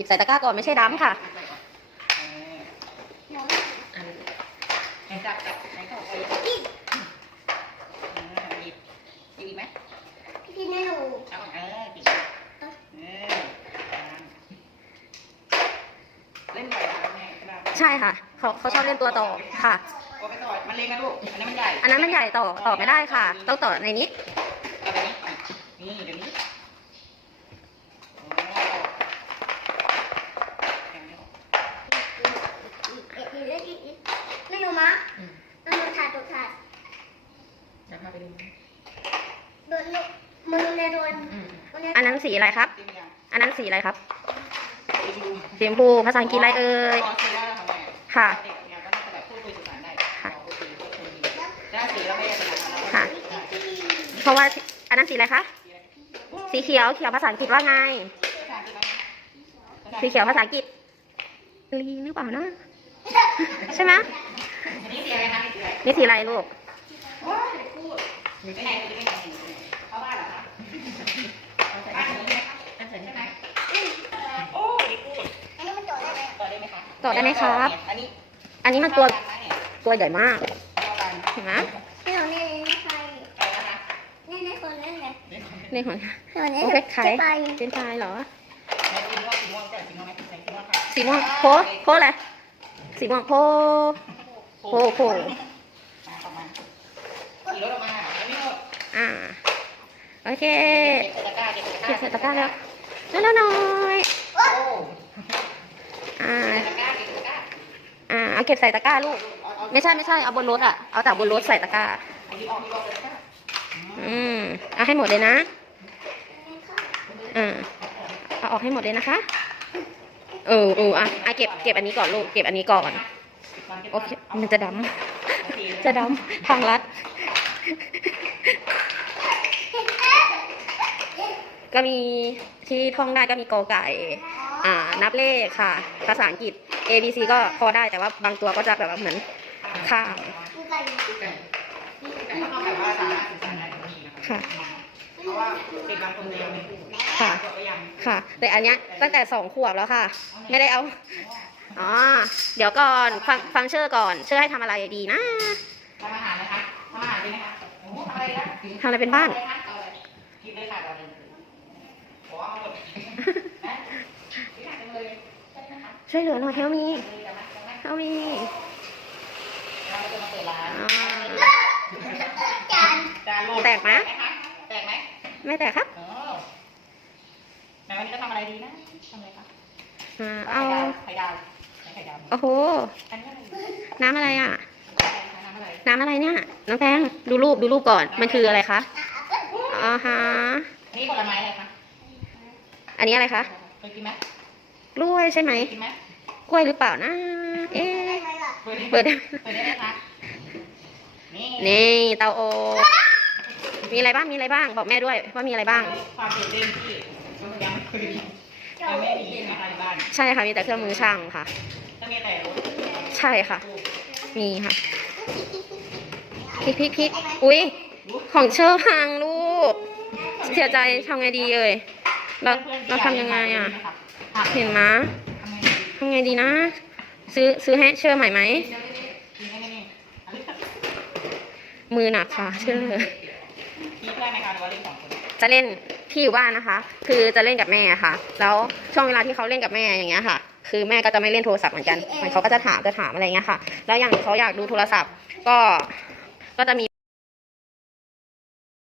หยิบใส่ตะกร้าก่อนไม่ใช่ดำค่ะอันนี้จับจับไหนก็ไปหยิบหยิบอีไหมกินให้หนูเอาเออหยิบเออเล่นใหญ่แม่ใช่ค่ะเขาเขาชอบเล่นตัวต่อค่ะโอ้ไปต่อมันเล็กนะลูกอันนี้มันใหญ่อันนั้นมันใหญ่ต่อต่อไม่ได้ค่ะ ต้องต่อในนี้เอาแบบนี้นี่เดี๋ยวนี้โอ้แกะไม่ออก เล็กอีกไม่หนูมะมันหนูถาดถูกถาด เดี๋ยวพาไปดู โดนมือในโดนอืมอันนั้นสีอะไรครับจิ้มยังอันนั้นสีอะไรครับไปดูสีชมพูภาษาอังกฤษอะไรเอ่ยพอซื้อแล้วทำไงค่ะเด็กเนี่ยก็น่าจะแบบพูดคุยสื่อสารได้ค่ะโอเคพูดคุยดีถ้าสีแล้วไม่ได้ขนาดนั้นค่ะ เพราะว่าอันนั้นสีอะไรคะสีเขียวเขียวภาษาอังกฤษว่าไง สีเขียวภาษาอังกฤษลีหรือเปล่านะใช่ไหมอันนี้สีอะไรคะนี่สีอะไรนี่สีอะไรลูก ต่อได้ไหมครับ อันนี้อันนี้มันตัวเท่ากันนะเนี่ยตัวใหญ่มากเท่ากันเห็นไหมไม่หนูนี่นี่ใครไปนะคะนี่นี่คนนั่นไงเล่นของนี่ของหนูนี่โอ้เพชรไข่จะไปเป็นชายเหรอในสีม่วงสีม่วงแต่สีม่วงไหมใส่สีม่วงค่ะสีม่วงโพโพอะไรสีม่วงโพโพโพมาประมาณขี่รถออกมาแล้วนี่หมดอ่าโอเคเก็บใส่ตะกร้าเก็บเก็บใส่ใส่ตะตะกกร้าร้าแล้วแล้วน้อย โอ้ อ่า ใส่ตะกร้าเก็บใส่ตะกร้า อ่า เอาเก็บใส่ตะกร้าลูก ไม่ใช่ไม่ใช่เอาบนรถอะ เอาจากบนรถใส่ตะกร้าเอาที่ออกที่ออกใส่ตะกร้า อืมเอาให้หมดเลยนะอ่าเอาออกให้หมดเลยนะคะ เออเอออะอะเก็บเก็บอันนี้ก่อนลูก เก็บอันนี้ก่อน โอเค มันจะดำ จะดำทางลัด ก็มีที่ท่องได้ก็มีกอไก่ อ่า นับเลขค่ะ ภาษาอังกฤษ A B C ก็พอได้แต่ว่าบางตัวก็จะแบบว่าเหมือนข้ามกูไก่แต่ถ้าเขาแบบว่าสามารถสื่อสารได้ก็มีนะคะค่ะเพราะว่าเด็กบางคนยังไม่พูดค่ะจบไปยังค่ะ แต่อันเนี้ยตั้งแต่สองขวบแล้วค่ะ ไม่ได้เอาอ๋อเดี๋ยวก่อนฟังฟังเชื่อก่อนเชื่อให้ทำอะไรดีนะทำอาหารนะคะทำอาหารดีไหมคะโอ้โหทำอะไรนะทำอะไรเป็นบ้าน เอาอะไรคะเอาอะไรกินเลยค่ะเอาเลยโอ้เอาหมดนะกินอาหารเลยใช่ไหมคะช่วยเหลือหน่อยเฮลมีเดี๋ยวนะเดี๋ยวนะเฮลมีเราจะมาเปิดร้านอ๋อจานจานโลแตกไหมแตกไหมไม่แต่ครับอ๋อแต่วันนี้จะทำอะไรดีนะทำอะไรคะอ่าเอาไข่ดาวไข่ดาวโอ้โหอันนี้อะไรน้ำอะไรอะ น้ำอะไรน้ำอะไรเนี่ย น้องแตงดูรูปดูรูปก่อน มันคืออะไรคะ อ๋อฮะ นี่ผลไม้อะไรคะ อันนี้อะไรคะเคยกินไหมก ล้วยใช่ไหมกินไหมกล้วยหรือเปล่านะ เอ๊ะอะไรล่ะเปิดได้เปิดได้เปิดได้ไหมคะนี่นี่เตาอบมีอะไรบ้างมีอะไรบ้าง บอกแม่ด้วยว่ามีอะไรบ้างความตื่นเต้นที่ยังไม่เคยยังไม่มีอะไรบ้านใช่ค่ะมีแต่เครื่องมือช่างค่ะก็มีแต่รถใช่ค่ะ มีค่ะพริกพริกพริกอุ้ยของเชอร์พังลูก เสียใจทำไงดีเอ่ยเราเราทำยังไงอะ เห็นมะทำไงดีนะ ซื้อซื้อให้เชอร์ใหม่ไหมกินไหม มือหนักค่ะเชื่อเลยจะเล่นที่อยู่บ้านนะคะ คือจะเล่นกับแม่ค่ะ แล้วช่วงเวลาที่เขาเล่นกับแม่อย่างเงี้ยค่ะ คือแม่ก็จะไม่เล่นโทรศัพท์เหมือนกันมันเขาก็จะถามจะถามอะไรเงี้ยค่ะ แล้วอย่างเขาอยากดูโทรศัพท์ก็ก็จะมี